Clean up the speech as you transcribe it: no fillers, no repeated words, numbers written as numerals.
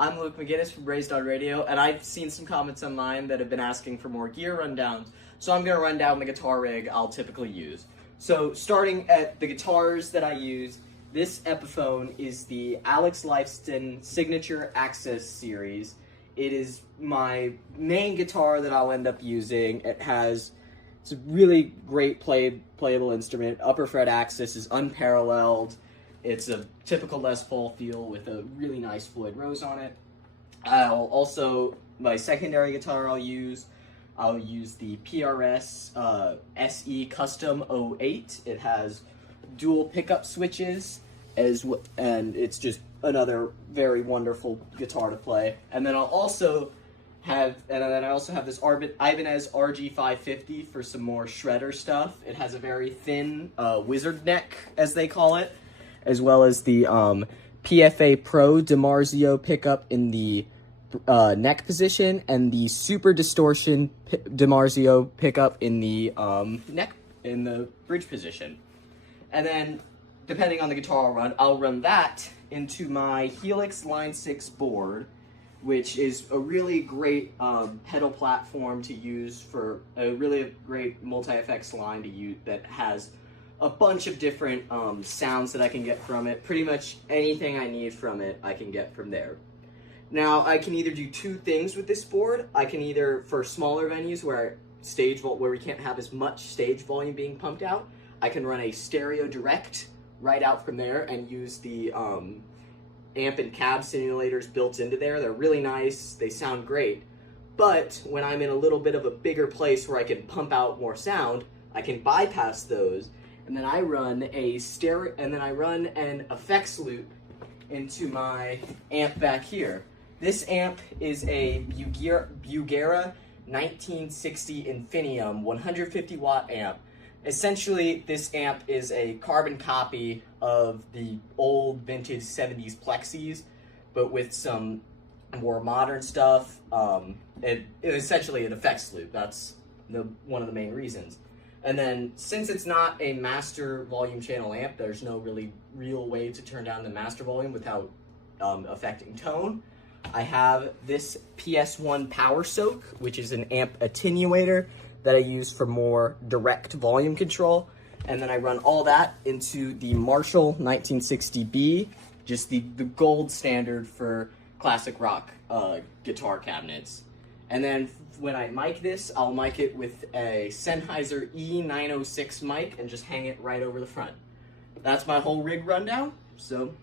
I'm Luke McGinnis from Raised on Radio, and I've seen some comments online that have been asking for more gear rundowns, so I'm going to run down the guitar rig I'll typically use. So, starting at the guitars that I use, this Epiphone is the Alex Lifeson Signature Access Series. It is my main guitar that I'll end up using. It's a really great playable instrument. Upper fret access is unparalleled. It's a typical Les Paul feel with a really nice Floyd Rose on it. My secondary guitar I'll use the PRS SE Custom 08. It has dual pickup switches and it's just another very wonderful guitar to play. And then I also have this Ibanez RG550 for some more shredder stuff. It has a very thin wizard neck, as they call it, as well as the PFA Pro DiMarzio pickup in the neck position and the Super Distortion DiMarzio pickup in the bridge position. And then, depending on the guitar I'll run that into my Helix Line 6 board, which is a really great pedal platform to use for a really great multi-effects line to use that has a bunch of different sounds that I can get from it. Pretty much anything I need from it, I can get from there. Now, I can either do two things with this board. I can either, for smaller venues where we can't have as much stage volume being pumped out, I can run a stereo direct right out from there and use the amp and cab simulators built into there. They're really nice. They sound great. But when I'm in a little bit of a bigger place where I can pump out more sound, I can bypass those, and then I run an effects loop into my amp back here. This amp is a Bugera 1960 Infinium 150 watt amp. Essentially, this amp is a carbon copy of the old vintage 70s Plexis, but with some more modern stuff. It is essentially an effects loop. That's one of the main reasons. And then, since it's not a master volume channel amp, there's no real way to turn down the master volume without affecting tone. I have this PS1 Power Soak, which is an amp attenuator that I use for more direct volume control. And then I run all that into the Marshall 1960B, just the gold standard for classic rock guitar cabinets. And then when I mic this, I'll mic it with a Sennheiser E906 mic and just hang it right over the front. That's my whole rig rundown, so